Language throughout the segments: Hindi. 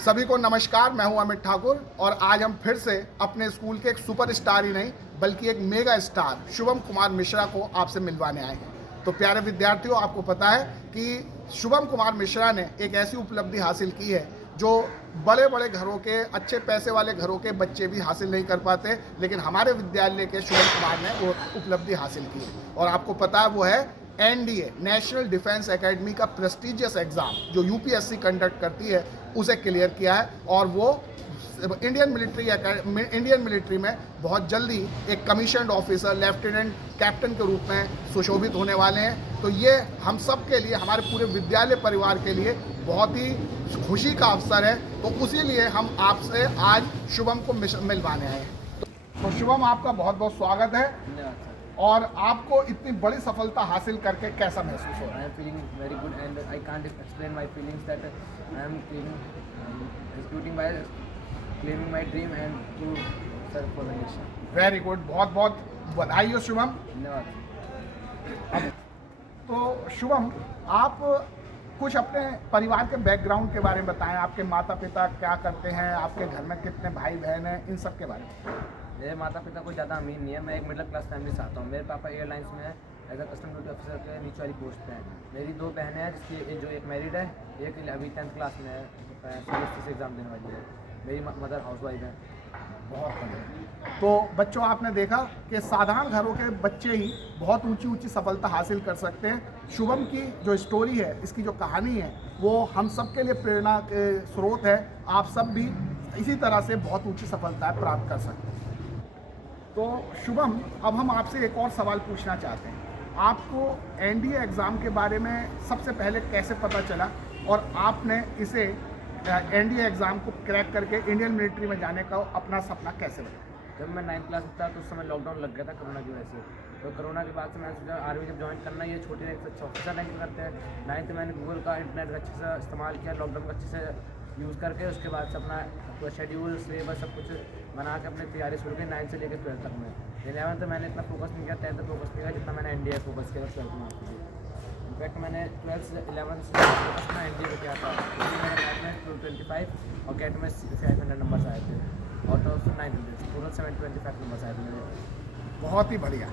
सभी को नमस्कार। मैं हूं अमित ठाकुर और आज हम फिर से अपने स्कूल के एक सुपर स्टार ही नहीं बल्कि एक मेगा स्टार शुभम कुमार मिश्रा को आपसे मिलवाने आए हैं। तो प्यारे विद्यार्थियों, आपको पता है कि शुभम कुमार मिश्रा ने एक ऐसी उपलब्धि हासिल की है जो बड़े बड़े घरों के, अच्छे पैसे वाले घरों के बच्चे भी हासिल नहीं कर पाते, लेकिन हमारे विद्यालय के शुभम कुमार ने वो उपलब्धि हासिल की है। और आपको पता है वो है एनडीए, नेशनल डिफेंस एकेडमी का प्रेस्टिजियस एग्ज़ाम जो यूपीएससी कंडक्ट करती है, उसे क्लियर किया है। और वो इंडियन मिलिट्री में बहुत जल्दी एक कमीशन्ड ऑफिसर, लेफ्टिनेंट कैप्टन के रूप में सुशोभित होने वाले हैं। तो ये हम सब के लिए, हमारे पूरे विद्यालय परिवार के लिए बहुत ही खुशी का अवसर है। तो उसी लिए हम आपसे आज शुभम को मिलवाने आए हैं। तो शुभम, आपका बहुत बहुत स्वागत है। धन्यवाद सर। और आपको इतनी बड़ी सफलता हासिल करके कैसा महसूस हो रहा है? I am feeling very good and I can't explain my feelings that I am executing by claiming my dream and to serve for the nation. Very good, बहुत बहुत बधाई हो शुभम। धन्यवाद। तो शुभम, आप कुछ अपने परिवार के बैकग्राउंड के बारे में बताएं। आपके माता पिता क्या करते हैं, आपके घर में कितने भाई बहन हैं, इन सब के बारे में। मेरे माता पिता कोई ज़्यादा अमीर नहीं है, मैं एक मिडिल क्लास फैमिली से आता हूँ। मेरे पापा एयरलाइंस में है, as a custom duty officer के नीचे वाली पोस्ट पे हैं। मेरी दो बहनें हैं, जिसकी जो एक मैरिड है, एक अभी 10th क्लास में है, CBSE से एग्ज़ाम देने वाली है। मेरी मदर हाउस वाइफ है। बहुत बढ़िया। तो बच्चों, आपने देखा कि साधारण घरों के बच्चे ही बहुत ऊंची ऊंची सफलता हासिल कर सकते हैं। शुभम की जो स्टोरी है, इसकी जो कहानी है, वो हम सब के लिए प्रेरणा के स्रोत है। आप सब भी इसी तरह से बहुत ऊंची सफलताएं प्राप्त कर सकते हैं। तो शुभम, अब हम आपसे एक और सवाल पूछना चाहते हैं। आपको एनडीए एग्ज़ाम के बारे में सबसे पहले कैसे पता चला और आपने इसे एनडीए एग्ज़ाम को क्रैक करके इंडियन मिलिट्री में जाने का अपना सपना कैसे बनाया? जब मैं 9th क्लास में था तो उस समय लॉकडाउन लग गया था कोरोना की वजह से। तो कोरोना के बाद से मैंने सोचा आर्मी जब ज्वाइन करना है, ये छोटी रैंक से ऑफिसर रैंक करते हैं। 9th मैंने गूगल का, इंटरनेट का अच्छे से इस्तेमाल किया, लॉकडाउन का अच्छे से यूज़ करके उसके बाद से अपना पूरा शेड्यूल, सिलेबस सब कुछ बना के अपनी तैयारी शुरू की 9th से लेकर 12th तक में। 11th मैंने इतना फोकस नहीं किया, 10th फोकस नहीं किया जितना मैंने एनडीए फोकस किया 12th में। इनफैक्ट मैंने 12th से 11th से अपना एनडीए को किया था। मेरे मैथ में 225 और कैट में 500 नंबर्स आए थे और तो 900, टोटल 725 नंबर्स आए थे मेरे। बहुत ही बढ़िया।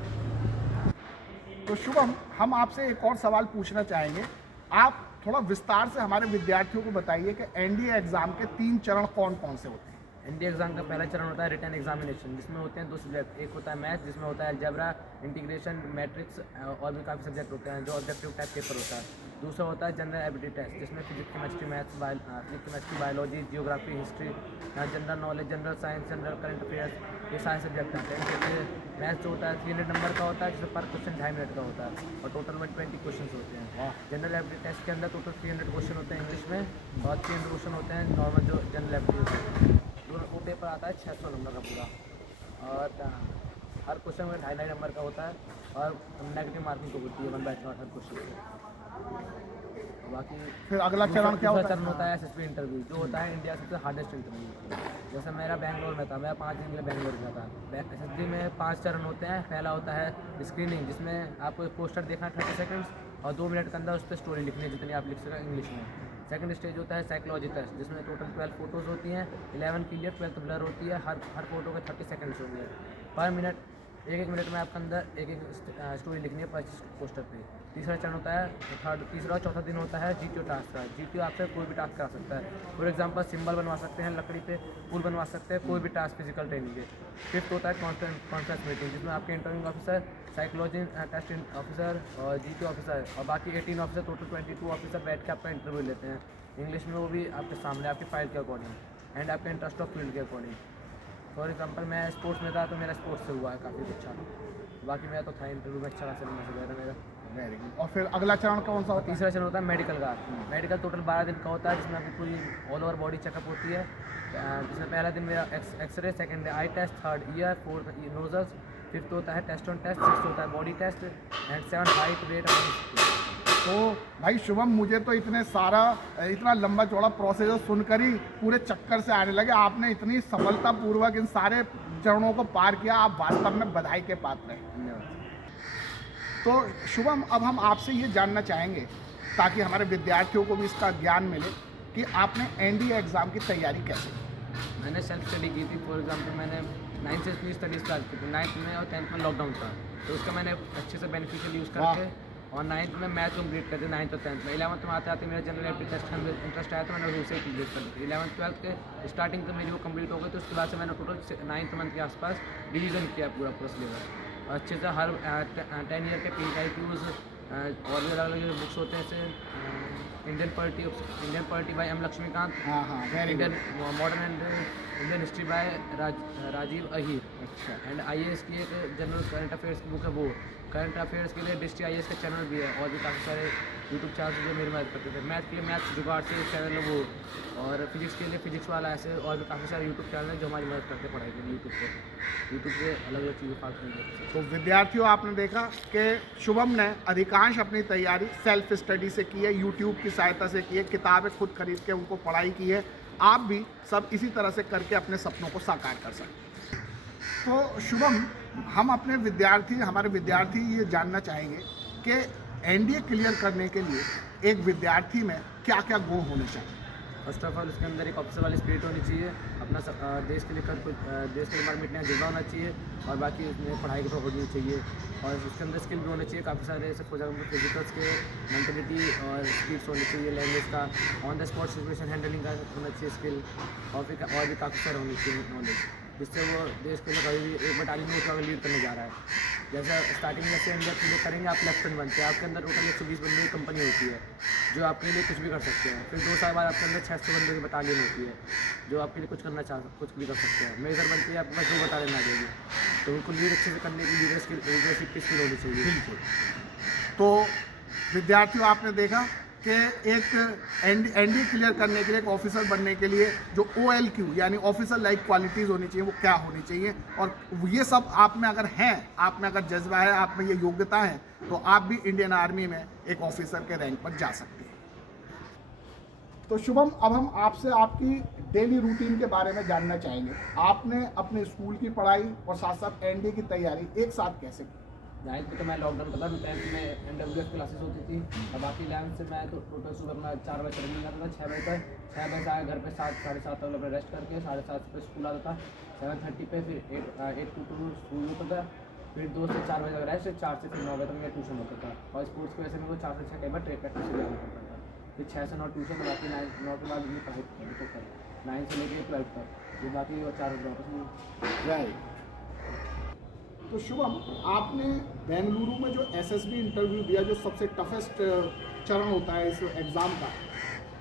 तो शुभम, हम आपसे एक और सवाल पूछना चाहेंगे। आप थोड़ा विस्तार से हमारे विद्यार्थियों को बताइए कि एनडीए एग्ज़ाम के 3 चरण कौन कौन से होते हैं? एनडीए एग्जाम का पहला चरण होता है रिटन एग्जामिनेशन, जिसमें होते हैं 2 सब्जेक्ट। एक होता है मैथ, जिसमें होता है अलजेब्रा, इंटीग्रेशन, मैट्रिक्स और भी काफ़ी सब्जेक्ट होते हैं जो ऑब्जेक्टिव टाइप पेपर होता है। दूसरा होता है जनरल एबिलिटी टेस्ट, जिसमें physics, chemistry, maths, biology, geography, history, general knowledge, general science, general current affairs, ये सारे सब्जेक्ट आते हैं। जैसे मैथ्स जो होता है 300 नंबर का होता है, जिसमें पर क्वेश्चन 2.5 मिनट का होता है और टोटल में 20 क्वेश्चन होते हैं। जनरल एबिलिटी टेस्ट के अंदर टोटल 300 क्वेश्चन होते हैं इंग्लिश में और 300 क्वेश्चन होते हैं नॉर्मल जो जनरल एबिलिटी होते हैं। वो पेपर आता है 600 नंबर का पूरा और हर क्वेश्चन में 2.5 नंबर का होता है और नेगेटिव मार्किंग को होती है 1/2 हर क्वेश्चन से। बाकी फिर अगला चरण क्या होता है? चरण होता है एसएसबी इंटरव्यू, जो होता है इंडिया सबसे हार्डेस्ट इंटरव्यू। जैसे मेरा बैंगलोर में था, मैं 5 दिन के लिए बैंगलोर गया था। एसएसबी में 5 चरण होते हैं। पहला होता है स्क्रीनिंग, जिसमें आपको एक पोस्टर देखना है 30 सेकंड्स और 2 मिनट के अंदर उस पर स्टोरी लिखनी है जितनी आप लिख सकें इंग्लिश में। सेकंड स्टेज होता है साइकोलॉजी टेस्ट, जिसमें टोटल 12 फोटोज़ होती हैं, 11 क्लियर, 12 ब्लर होती है। हर फोटो के 30 सेकंड्स होंगे। पर मिनट, एक मिनट में आपके अंदर एक स्टोरी लिखनी है 25 पोस्टर पे। तीसरा चरण होता है तीसरा और चौथा दिन होता है जीटीओ टास्क का। जीटीओ आपसे कोई भी टास्क करा सकता है। फॉर एग्जांपल सिंबल बनवा सकते हैं लकड़ी पे, पुल बनवा सकते हैं, कोई भी टास्क फिजिकल ट्रेनिंग के। फिफ्थ होता है कॉन्फ्रेंस मीटिंग, जिसमें आपके interview officer, psychology test officer और जीटीओ ऑफिसर और बाकी 18 ऑफिसर, टोटल 22 ऑफिसर बैठ के आपका इंटरव्यू लेते हैं इंग्लिश में, वो भी आपके सामने आपकी फाइल के अकॉर्डिंग एंड आपके इंटरेस्ट ऑफ फील्ड के अकॉर्डिंग। फॉर एग्जांपल मैं स्पोर्ट्स में था तो मेरा स्पोर्ट्स से हुआ है काफ़ी अच्छा। बाकी मेरा तो था इंटरव्यू में अच्छा खासा नंबर से गया था मेरा। Very good. और फिर अगला चरण कौन सा होता है? तीसरा चरण होता है मेडिकल का। मेडिकल टोटल 12 दिन का होता है, जिसमें आपकी पूरी ऑल ओवर बॉडी चेकअप होती है। जिसमें पहला दिन मेरा x ray, second day eye test, third ear, fourth nozzles, fifth होता है टेस्ट ऑन टेस्ट, सिक्स होता है body test and 7 height, weight और। तो भाई शुभम, मुझे तो इतना लंबा चौड़ा प्रोसेस सुनकर ही पूरे चक्कर से आने लगे। आपने इतनी सफलतापूर्वक इन सारे चरणों को पार किया, आप वास्तव में बधाई के पात्र हैं। धन्यवाद। तो शुभम, अब हम आपसे ये जानना चाहेंगे ताकि हमारे विद्यार्थियों को भी इसका ज्ञान मिले कि आपने एनडीए एग्ज़ाम की तैयारी कैसे की? मैंने सेल्फ स्टडी की थी। फॉर एग्जांपल मैंने 9th से अपनी स्टडी स्टार्ट की थी। 9th में और 10th में लॉकडाउन था, तो उसका मैंने अच्छे से बेनिफिशियल यूज़ करके और 9th में मैथ कंप्लीट कर दी। 9th और 10th में 11th में आते आते मेरा जनरल एप्टीट्यूड टेस्ट में इंटरेस्ट आया, तो मैंने उसे कंप्लीट कर दी। 11th 12th के स्टार्टिंग तो मेरी वो कंप्लीट हो गई, तो उसके बाद से मैंने टोटल 9th मंथ के आसपास डिवीज़न किया पूरा सिलेबस और अच्छे से हर 10 ईयर के PIQs और भी अलग अलग जो बुक्स होते हैं, जैसे Indian polity by M Lakshmikanth, हाँ हाँ, very good. Indian modern and Indian history by Rajiv Ahir, अच्छा, एंड IAS की एक जनरल करंट अफेयर्स की बुक है वो। करंट अफेयर्स के लिए डिस्ट्रिक्ट IAS का चैनल भी है और भी काफ़ी सारे यूट्यूब चैनल जो मेरी मदद करते थे। मैथ के लिए मैथ जुगाड़ से एक चैनल है वो, और फिजिक्स के लिए फिजिक्स वाला, ऐसे और भी काफ़ी सारे यूट्यूब चैनल हैं जो हमारी मदद करते पढ़ाई के लिए। यूट्यूब से अलग अलग चीज़ें फालतू नहीं। तो विद्यार्थियों, आपने देखा कि शुभम ने अधिकांश अपनी तैयारी सेल्फ स्टडी से की है, यूट्यूब की सहायता से की है, किताबें खुद खरीद के उनको पढ़ाई की है। आप भी सब इसी तरह से करके अपने सपनों को साकार कर सकते हैं। तो शुभम, हम अपने हमारे विद्यार्थी ये जानना चाहेंगे कि एनडीए क्लियर करने के लिए एक विद्यार्थी में क्या क्या गुण होने चाहिए? फर्स्ट ऑफ ऑल उसके अंदर एक ऑफिसर वाली स्पिरिट होनी चाहिए, अपना देश के लिए देश के लिए मर मिटने का जज्बा होना चाहिए, और बाकी उसमें पढ़ाई की होनी चाहिए, और उसके अंदर स्किल भी होने चाहिए काफ़ी सारे, जैसे फॉर एग्जाम्पल फिजिकल्स के, मेंटलिटी और स्पीड्स होनी चाहिए, लैंग्वेज का, on the spot situation handling का होना चाहिए स्किल, और भी काफ़ी सारे होने चाहिए नॉलेज, जिससे वो देश के लिए कभी भी एक बटालियन में उठा लीड करने जा रहा है। जैसा स्टार्टिंग में से इंडिया क्लियर करेंगे, आप लेफ्टिनेंट बनते हैं, आपके अंदर टोटल 120 बंदे की कंपनी होती है जो आपके लिए कुछ भी कर सकते हैं। फिर 2 साल बाद आपके अंदर 600 बंदे की बटालियन होती है जो आपके लिए कुछ भी कर सकते हैं। मेजर बनती है, आपके पास 2 बटालियन आ जाएगी, तो उनको लीड अच्छे से करने की लीडरशिप की स्किल होनी चाहिए। बिल्कुल। तो विद्यार्थियों, आपने देखा कि एक एनडीए क्लियर करने के लिए, एक ऑफिसर बनने के लिए जो OLQ यानी ऑफिसर लाइक क्वालिटीज़ होनी चाहिए, वो क्या होनी चाहिए, और ये सब आप में अगर हैं, आप में अगर जज्बा है, आप में ये योग्यता है, तो आप भी इंडियन आर्मी में एक ऑफिसर के रैंक पर जा सकते हैं। तो शुभम, अब हम आपसे आपकी डेली रूटीन के बारे में जानना चाहेंगे। आपने अपने स्कूल की पढ़ाई और साथ साथ एनडीए की तैयारी एक साथ कैसे की? 9th में तो मैं लॉकडाउन का था, 10th में NWF क्लासेस होती थी, और बाकी 11th से मैं तो टोटल सुबह अपना 4 बजे रनिंग करता था, 6 बजे तक, 6 बजे से आया घर पे 7 साढ़े 7 तक अपना रेस्ट करके 7:30 पे स्कूल आता था, 7:30 पे फिर 8 to 2 स्कूल होता था, फिर 2 से 4 बजे तक रेस्ट, 4 से फिर 9 बजे तक मेरा ट्यूशन होता था, और स्पोर्ट्स की वजह से मेरे को 4 से 6 कई बार प्रैक्टिस भी जाना पड़ता था, फिर 6 से 9 ट्यूशन, बाकी 9 के बाद अपनी पढ़ाई तो कर 9 से लेकर 12th तक, ये बाकी 4 वापस। राइट। तो शुभम, आपने बेंगलुरु में जो SSB इंटरव्यू दिया, जो सबसे टफेस्ट चरण होता है इस एग्ज़ाम का,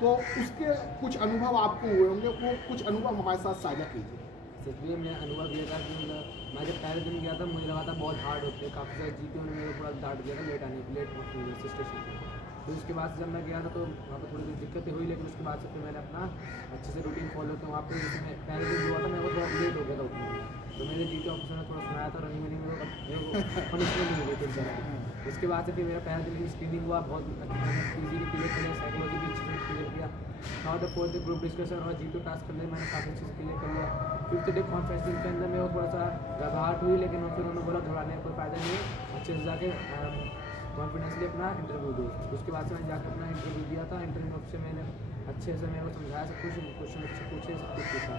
तो उसके कुछ अनुभव आपको हुए होंगे, वो कुछ अनुभव हमारे साथ साझा कीजिए। इसलिए मैं अनुभव ये था कि मैं जब पहले दिन गया था, मुझे लगा था बहुत हार्ड होते हैं, काफ़ी सारे GT ने मेरे को पूरा डांट दिया था लेट पहुँचने स्टेशन पर। फिर उसके बाद से जब मैं गया था तो वहाँ पर थोड़ी दिक्कतें हुई, लेकिन उसके बाद से फिर मैंने अपना अच्छे से रूटीन फॉलो किया। वहाँ पे जैसे मैं पहले दिन हुआ था, मेरे को थोड़ा लेट हो गया था उठने में, तो मेरे GT ऑफिसर ने थोड़ा सुनाया था, रनिंग वनिंग में पनिशमेंट नहीं हुई थी। उसके बाद से फिर मेरा पहले दिन की स्क्रीनिंग हुआ, बहुत ईजीली क्लियर किया, साइकोलॉजी भी अच्छे से क्लियर किया। Now the 4th group discussion और GT टास्क करने मैंने काफ़ी अच्छे से क्लियर कर लिया। 5th डे कॉन्फ्रेंस के अंदर मेरे को थोड़ा सा घबराहट हुई, लेकिन फिर उन्होंने बोला घबराने का कोई फ़ायदा नहीं है, अच्छे से जाके कॉन्फिडेंसली अपना इंटरव्यू दो। उसके बाद से मैंने जाकर अपना इंटरव्यू दिया था। इंटरव्यू ऑफिसर मैंने अच्छे से मेरे को समझाया, सब कुछ क्वेश्चन अच्छे पूछे, सब कुछ पूछा।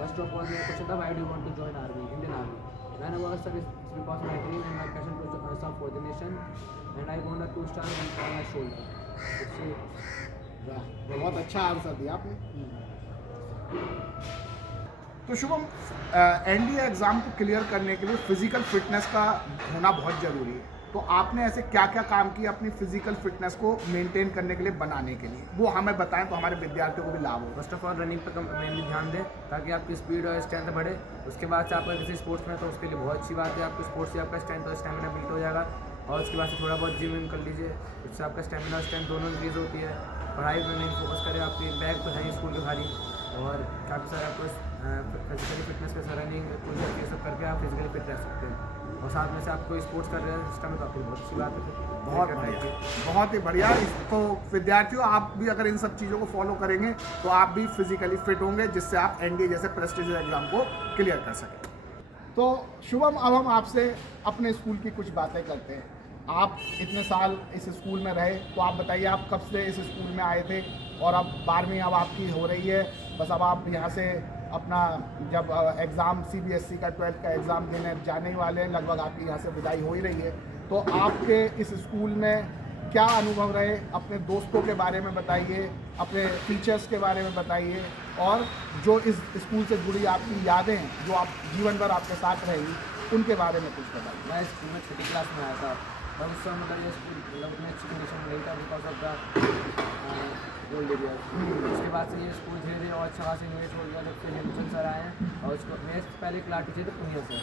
फर्स्ट ऑफ ऑल मेरा क्वेश्चन था, why do want to join army, Indian army. मैंने बोला sir it's because my dream and my passion to serve for the nation and I want a 2 star on my shoulder. बहुत अच्छा आंसर दिया आपने। तो शुभम, एनडीए एग्ज़ाम को क्लियर करने के लिए फिजिकल फिटनेस का होना बहुत ज़रूरी है, तो आपने ऐसे क्या क्या काम किया अपनी फिजिकल फिटनेस को मेंटेन करने के लिए, बनाने के लिए, वो हमें बताएं तो हमारे विद्यार्थियों को भी लाभ हो। फर्स्ट ऑफ ऑल रनिंग पर मेनली ध्यान दें ताकि आपकी स्पीड और स्ट्रेंथ बढ़े। उसके बाद से आपका किसी स्पोर्ट्स में तो उसके लिए बहुत अच्छी बात है, आपको स्पोर्ट्स से आपका स्ट्रेंथ और स्टैमिना बिल्ड हो जाएगा। और उसके बाद से थोड़ा बहुत जिम विम कर लीजिए, इससे आपका स्टैमिना और स्ट्रेंथ दोनों इंक्रीज़ होती है। पढ़ाई पर मेन फोकस करें, आपकी बैग तो है ही स्कूल के भारी, और काफ़ी सारे आपको फिजिकली फिटनेस के साथ रनिंग पुशअप ये सब करके आप फिजिकली फिट रह सकते हैं। और साथ में से आपको स्पोर्ट्स कर रहे हैं सिस्टम में, तो आपकी बहुत अच्छी बात है। बहुत बढ़िया, बहुत ही बढ़िया। तो विद्यार्थियों, आप भी अगर इन सब चीज़ों को फॉलो करेंगे तो आप भी फिजिकली फिट होंगे, जिससे आप एनडीए जैसे प्रेस्टिजियस एग्ज़ाम को क्लियर कर सकें। तो शुभम, अब हम आपसे अपने स्कूल की कुछ बातें करते हैं। आप इतने साल इस स्कूल में रहे, तो आप बताइए आप कब से इस स्कूल में आए थे और अब 12वीं अब आपकी हो रही है, बस अब आप यहाँ से अपना जब एग्ज़ाम CBSE का 12th का एग्ज़ाम देने जाने ही वाले हैं, लगभग आपकी यहाँ से विदाई हो ही रही है, तो आपके इस स्कूल में क्या अनुभव रहे, अपने दोस्तों के बारे में बताइए, अपने टीचर्स के बारे में बताइए, और जो इस स्कूल से जुड़ी आपकी यादें हैं जो आप जीवन भर आपके साथ रहेंगी उनके बारे में कुछ बताइए। मैं स्कूल में छठी क्लास में आया था, तब उस समय मतलब ये स्कूल मतलब उतनी अच्छी कंडीशन में नहीं था because of the old area. उसके बाद से ये स्कूल धीरे धीरे और अच्छा खासी इन्वेस्ट हो गया, जब से हेमचंद सर आए हैं, और उसको मेरे पहले क्लास टीचर थे पुनिया सर,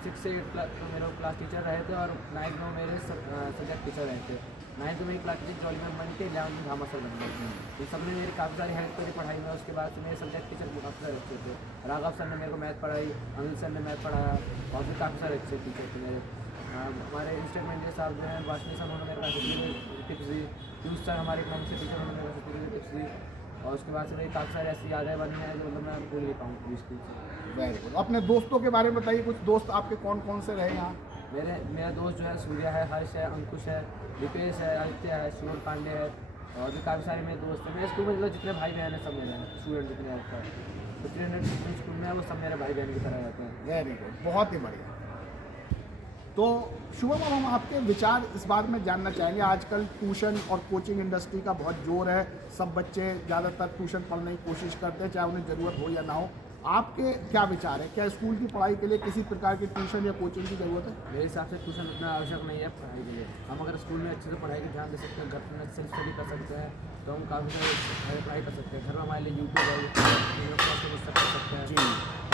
6 से 8 क्लास तो मेरे क्लास टीचर रहे थे, और 9th में मेरे सब्जेक्ट टीचर रहे थे। 9th में मेरी क्लास टीचर जॉली मैम बन के 11th में धामा सर बन गए, तो सबने मेरी काफ़ी सारी हेल्प करी पढ़ाई में। उसके बाद से मेरे सब्जेक्ट टीचर काफ़ी सारे अच्छे थे, राघव सर ने मेरे को मैथ पढ़ाई, अनिल सर ने मैथ पढ़ाया, और भी काफ़ी सारे अच्छे टीचर थे मेरे। हमारे इंस्ट्रूमेंट साहब जो हैं वाशनी सर, उन्होंने मेरे पास टिप्स दी, पीयूष सर हमारे इकोनॉमिक्स के टीचर, उन्होंने मेरे पास टिप्स दी, और उसके बाद से मेरी काफ़ी सारी ऐसी यादें बनी हैं जो मतलब मैं भूल नहीं पाऊँ स्कूल से। Very good. अपने दोस्तों के बारे में बताइए, कुछ दोस्त आपके कौन कौन से रहे यहाँ? मेरा दोस्त जो है सूर्या है, हर्ष है, अंकुश है, दीपेश है, आदित्य है, शिवर पांडे है, और भी काफ़ी सारे मेरे दोस्त हैं। मेरे स्कूल में मतलब जितने भाई बहन हैं सब मेरे हैं, स्टूडेंट जितने हैं तो 300 स्कूल में है, वो सब मेरे भाई बहन की तरह रहते हैं। वेरी गुड, बहुत ही बढ़िया। तो शुभम, अब हम आपके विचार इस बात में जानना चाहेंगे, आजकल ट्यूशन और कोचिंग इंडस्ट्री का बहुत जोर है, सब बच्चे ज़्यादातर ट्यूशन पढ़ने की कोशिश करते हैं, चाहे उन्हें ज़रूरत हो या ना हो। आपके क्या विचार है, क्या स्कूल की पढ़ाई के लिए किसी प्रकार की ट्यूशन या कोचिंग की ज़रूरत है? मेरे हिसाब से ट्यूशन उतना आवश्यक नहीं है पढ़ाई के लिए। हम अगर स्कूल में अच्छे से पढ़ाई पर ध्यान दे सकते हैं, घर पर सेल्फ स्टडी कर सकते हैं, तो हम काफ़ी सारे पढ़ाई कर सकते हैं। घर में हमारे लिए यूट्यूब है, कर सकते हैं जी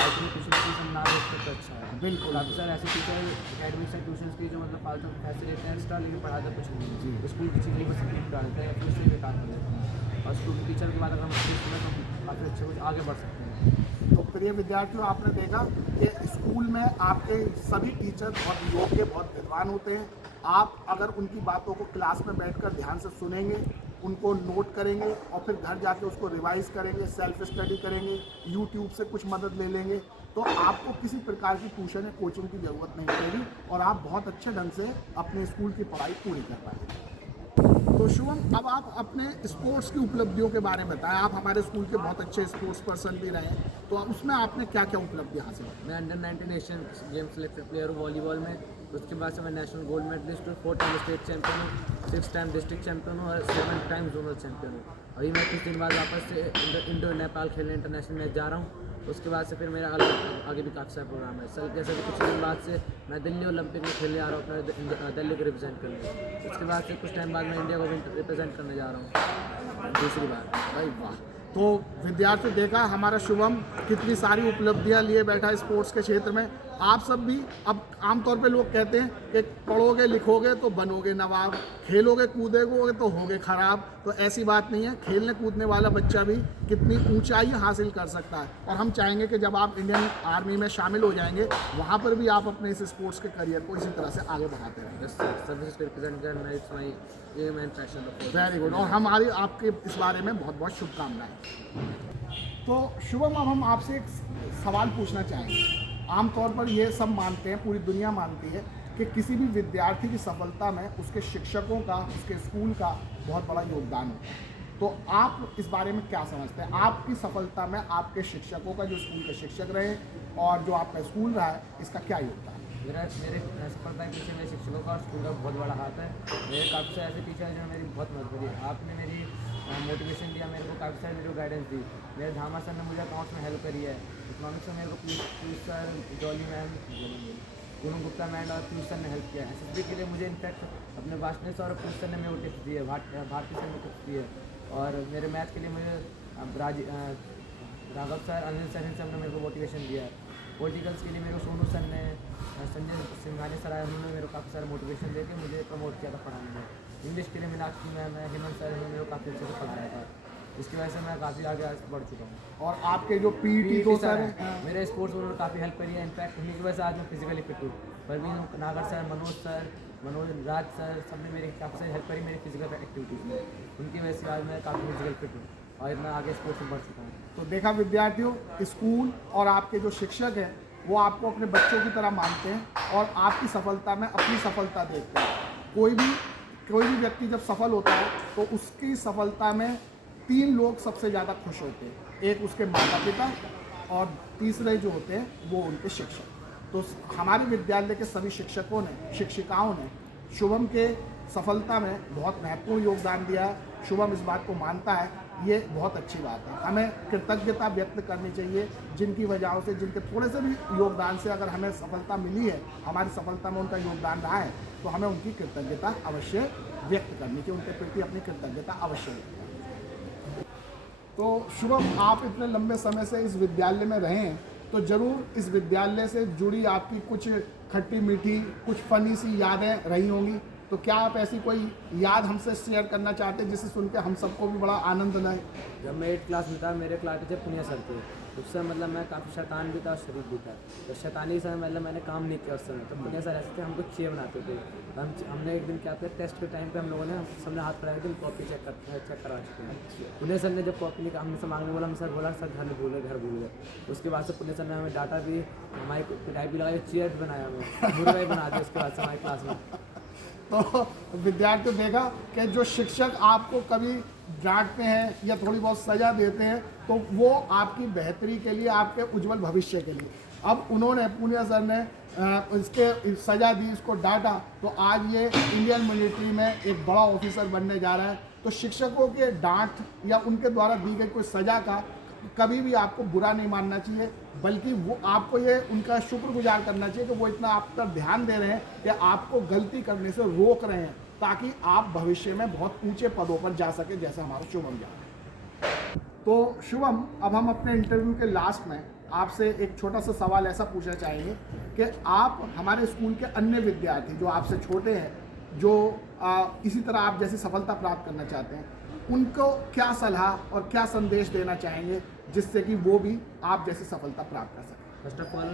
कुछ ना कुछ हम ना देख सकते अच्छा है। बिल्कुल। काफ़ी सारे ऐसे टीचर अकेडमिक्स और ट्यूशन की जो मतलब फालतू पैसे लेते हैं एक्स्ट्रा, लेकिन पढ़ाते कुछ नहीं है। स्कूल की चीज़ें बस सीट डालते हैं, फिर से बेकार कर देते हैं, और स्कूल के टीचर के बाद अगर हम अच्छे सुने तो काफ़ी अच्छे कुछ आगे बढ़ सकते हैं। तो प्रिय विद्यार्थियों, आपने देखा कि स्कूल में आपके सभी टीचर बहुत योग्य, बहुत विद्वान होते हैं। आप अगर उनकी बातों को क्लास में बैठकर ध्यान से सुनेंगे, उनको नोट करेंगे और फिर घर जाके उसको रिवाइज करेंगे, सेल्फ स्टडी करेंगे, यूट्यूब से कुछ मदद ले लेंगे, तो आपको किसी प्रकार की ट्यूशन या कोचिंग की ज़रूरत नहीं पड़ेगी और आप बहुत अच्छे ढंग से अपने स्कूल की पढ़ाई पूरी कर पाएंगे। तो शुभम, अब आप अपने स्पोर्ट्स की उपलब्धियों के बारे में बताएं। आप हमारे स्कूल के बहुत अच्छे स्पोर्ट्स पर्सन भी रहे हैं, तो उसमें आपने क्या क्या उपलब्धि हासिल की? मैं under 19 Asian game selected player हूँ वॉलीबॉल में। उसके बाद से मैं नेशनल गोल्ड मेडलिस्ट हूँ, 4 टाइम स्टेट चैंपियन हूँ, 6 टाइम डिस्ट्रिक्ट चैंपियन हूँ, और 7 टाइम जोनल चैंपियन हूँ। अभी मैं कुछ दिन बाद वापस से इंडो नेपाल खेलने इंटरनेशनल मैच जा रहा हूँ। उसके बाद से फिर मेरा आगे भी काफ़ी सारा प्रोग्राम है। सर जैसे कि कुछ दिन बाद से मैं दिल्ली ओलंपिक में खेलने आ रहा हूँ, अपना दिल्ली को रिप्रेजेंट करने। उसके बाद से कुछ टाइम बाद मैं इंडिया को भी रिप्रेजेंट करने जा रहा हूँ दूसरी बार। भाई वाह। तो विद्यार्थी देखा हमारा शुभम कितनी सारी उपलब्धियां लिए बैठा है स्पोर्ट्स के क्षेत्र में। आप सब भी, अब आमतौर पे लोग कहते हैं कि पढ़ोगे लिखोगे तो बनोगे नवाब, खेलोगे कूदोगे तो होगे खराब, तो ऐसी बात नहीं है। खेलने कूदने वाला बच्चा भी कितनी ऊंचाई हासिल कर सकता है, और हम चाहेंगे कि जब आप इंडियन आर्मी में शामिल हो जाएंगे वहाँ पर भी आप अपने इस स्पोर्ट्स के करियर को इसी तरह से आगे बढ़ाते रहेंगे। सर्विस रिप्रेजेंट करना it's my aim and passion. Very good, और हमारी आपके इस बारे में बहुत बहुत शुभकामनाएं। तो शुभम, अब हम आपसे एक सवाल पूछना चाहेंगे। आमतौर पर ये सब मानते हैं, पूरी दुनिया मानती है कि किसी भी विद्यार्थी की सफलता में उसके शिक्षकों का, उसके स्कूल का बहुत बड़ा योगदान होता है। तो आप इस बारे में क्या समझते हैं? आपकी सफलता में आपके शिक्षकों का, जो स्कूल के शिक्षक रहे और जो आपका स्कूल रहा है, इसका क्या योगदान है? मेरे सफलता के पीछे मेरे शिक्षकों का और स्कूल का बहुत बड़ा हाथ है। मेरे काफ़ी सारे ऐसे टीचर हैं जिन्होंने मेरी बहुत मदद करी। आपने मेरी मोटिवेशन दिया, मेरे को काफ़ी सारी मेरे को गाइडेंस दी। मेरे धामा सर ने मुझे अकाउंट्स में हेल्प करी है। इकोनॉमिक्स में मेरे को Piyush sir, jolly ma'am, Poonam Gupta ma'am और पीयूष सर ने हेल्प किया। SSB के लिए मुझे इनफैक्ट अपने वाशनी सर और पीयूष सर ने मेरे को टिप्स दिए, भारती सर ने टिप्स दिए। और मेरे मैथ के लिए मुझे राघव सर, अनिल सर, इन सब ने मेरे को मोटिवेशन दिया है। पॉलिटिकल्स के लिए मेरे को सोनू सर ने, संजय सिंघानी सर आए, उन्होंने मेरे को काफ़ी सारा मोटिवेशन दे के मुझे प्रमोट किया था पढ़ाने में। इंग्लिश के लिए मीनाक्षी मैम है, हेमंत सर ने मेरे को काफ़ी अच्छे से पढ़ाया था। इसकी वजह से मैं काफ़ी आगे बढ़ चुका हूँ। और आपके जो पीटी सर हैं, मेरे स्पोर्ट्स में उन्होंने काफ़ी हेल्प करी है। इनफैक्ट उन्हीं की वजह से आज मैं फिजिकली फिट हूँ। परवीन नागर सर, मनोज राज सर, सब ने मेरी काफ़ी सारी हेल्प करी मेरी फिजिकल एक्टिविटीज़ में। उनकी वजह से आज मैं काफ़ी फिजिकल फिट हूँ और इतना आगे स्पोर्ट्स में बढ़ चुका हूँ। तो देखा विद्यार्थियों, स्कूल और आपके जो शिक्षक हैं वो आपको अपने बच्चों की तरह मानते हैं और आपकी सफलता में अपनी सफलता देखते हैं। कोई भी व्यक्ति जब सफल होता है तो उसकी सफलता में 3 लोग सबसे ज़्यादा खुश होते हैं, एक उसके माता पिता और तीसरे जो होते हैं वो उनके शिक्षक। तो हमारे विद्यालय के सभी शिक्षकों ने, शिक्षिकाओं ने शुभम के सफलता में बहुत महत्वपूर्ण योगदान दिया है। शुभम इस बात को मानता है, ये बहुत अच्छी बात है। हमें कृतज्ञता व्यक्त करनी चाहिए जिनकी वजहों से, जिनके थोड़े से भी योगदान से अगर हमें सफलता मिली है, हमारी सफलता में उनका योगदान रहा है, तो हमें उनकी कृतज्ञता अवश्य व्यक्त करनी चाहिए, उनके प्रति अपनी कृतज्ञता अवश्य व्यक्त करनी। तो शुभम, आप इतने लंबे समय से इस विद्यालय में रहे हैं, तो ज़रूर इस विद्यालय से जुड़ी आपकी कुछ खट्टी मीठी, कुछ फनी सी यादें रही होंगी। तो क्या आप ऐसी कोई याद हमसे शेयर करना चाहते हैं जिसे सुन के हम सबको भी बड़ा आनंद आए? जब मैं 8th क्लास में था, मेरे क्लास टीचर पुनिया सर थे। उस समय मतलब मैं काफ़ी शैतान भी था और शरीफ भी था। तो शैतानी समय मतलब मैंने काम नहीं किया उस समय। तो पुनिया सर ऐसे थे, हमको चाहिए बनाते थे। हमने एक दिन क्या किया, टेस्ट के टाइम पे हम लोगों ने सबने हाथ पढ़ाया कि कॉपी चेक करा चुके हैं। पुनिया सर ने जब कॉपी निकाल हमने से मांगने बोला, हम सर बोला सर घर भूल गए। उसके बाद से पुनिया सर ने हमें डाटा भी, हमारी पिटाई भी लगाई, चेयर भी बनाया, हमें बुरा भी बना दिया उसके बाद से हमारी क्लास में। तो विद्यार्थियों देखा कि जो शिक्षक आपको कभी डांटते हैं या थोड़ी बहुत सज़ा देते हैं, तो वो आपकी बेहतरी के लिए, आपके उज्जवल भविष्य के लिए। अब उन्होंने, पुनिया सर ने इसके सज़ा दी, इसको डांटा, तो आज ये इंडियन मिलिट्री में एक बड़ा ऑफिसर बनने जा रहा है। तो शिक्षकों के डांट या उनके द्वारा दी गई कोई सज़ा का कभी भी आपको बुरा नहीं मानना चाहिए, बल्कि वो आपको ये उनका शुक्रगुजार करना चाहिए कि वो इतना आप पर ध्यान दे रहे हैं कि आपको गलती करने से रोक रहे हैं, ताकि आप भविष्य में बहुत ऊंचे पदों पर जा सके, जैसे हमारा शुभम जा रहा है। तो शुभम, अब हम अपने इंटरव्यू के लास्ट में आपसे एक छोटा सा सवाल ऐसा पूछना चाहेंगे कि आप हमारे स्कूल के अन्य विद्यार्थी जो आपसे छोटे हैं, जो इसी तरह आप जैसी सफलता प्राप्त करना चाहते हैं, उनको क्या सलाह और क्या संदेश देना चाहेंगे जिससे कि वो भी आप जैसी सफलता प्राप्त कर सकें? फर्स्ट ऑफ ऑल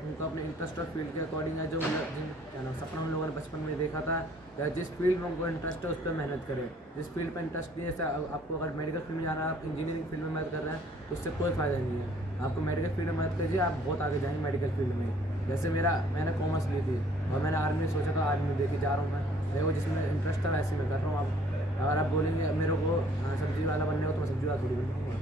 उनको अपने इंटरेस्ट और फील्ड के अकॉर्डिंग है, जो क्या नाम सपना हम लोगों ने बचपन में देखा था, या जिस फील्ड में उनको इंटरेस्ट है उस पर मेहनत करें। जिस फील्ड पर इंटरेस्ट नहीं है, जैसे आपको अगर मेडिकल फील्ड में जाना है, आप इंजीनियरिंग फील्ड में मेहनत कर रहे हैं, तो उससे कोई फ़ायदा नहीं है। आपको मेडिकल फील्ड में मेहनत कीजिए, आप बहुत आगे जाएंगे मेडिकल फील्ड में। जैसे मैंने कॉमर्स ली थी और मैंने आर्मी सोचा था, आर्मी में देखी जा रहा हूँ मैं, मेरे को जिसमें इंटरेस्ट था वैसे मैं कर रहा हूँ। अब अगर आप बोलेंगे मेरे को सब्जी वाला बनने हो, तो मैं सब्जी वाला थोड़ी बनूँगा।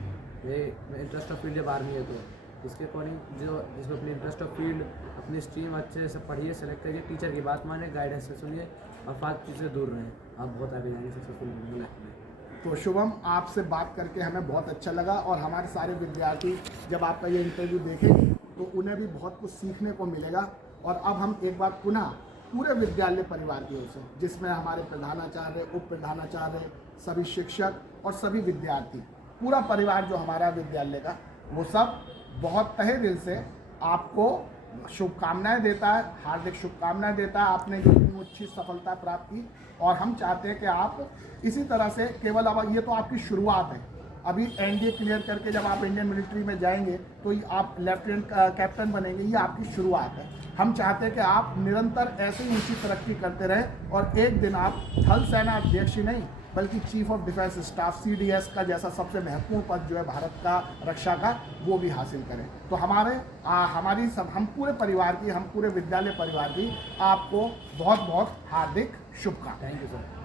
मेरे इंटरेस्ट ऑफ फील्ड जब आर्मी है, तो इसके अकॉर्डिंग जिसमें अपनी इंटरेस्ट ऑफ फील्ड, अपनी स्ट्रीम अच्छे से पढ़िए, सेलेक्ट करिए, टीचर की बात माने, गाइडेंस से सुनिए और फालतू चीज़ से दूर रहें। आप बहुत आगे जाएंगे सक्सेसफुल लाइफ में। तो शुभम, आपसे बात करके हमें बहुत अच्छा लगा, और हमारे सारे विद्यार्थी जब आपका ये इंटरव्यू देखेंगे तो उन्हें भी बहुत कुछ सीखने को मिलेगा। और अब हम एक बार पुनः पूरे विद्यालय परिवार की ओर से, जिसमें हमारे प्रधानाचार्य, उप प्रधानाचार्य, सभी शिक्षक और सभी विद्यार्थी, पूरा परिवार जो हमारा विद्यालय का, वो सब बहुत तहे दिल से आपको शुभकामनाएं देता है, हार्दिक शुभकामनाएं देता है। आपने इतनी अच्छी सफलता प्राप्त की, और हम चाहते हैं कि आप इसी तरह से, केवल अब ये तो आपकी शुरुआत है, अभी एनडीए क्लियर करके जब आप इंडियन मिलिट्री में जाएंगे तो आप लेफ्टिनेंट कैप्टन बनेंगे, ये आपकी शुरुआत है। हम चाहते हैं कि आप निरंतर ऐसे ही ऊंची तरक्की करते रहें, और एक दिन आप थल सेना अध्यक्ष ही नहीं, बल्कि chief of defence staff CDS का जैसा सबसे महत्वपूर्ण पद जो है भारत का रक्षा का, वो भी हासिल करें। तो हम पूरे परिवार की, हम पूरे विद्यालय परिवार की आपको बहुत बहुत हार्दिक शुभकामनाएं। Thank you sir.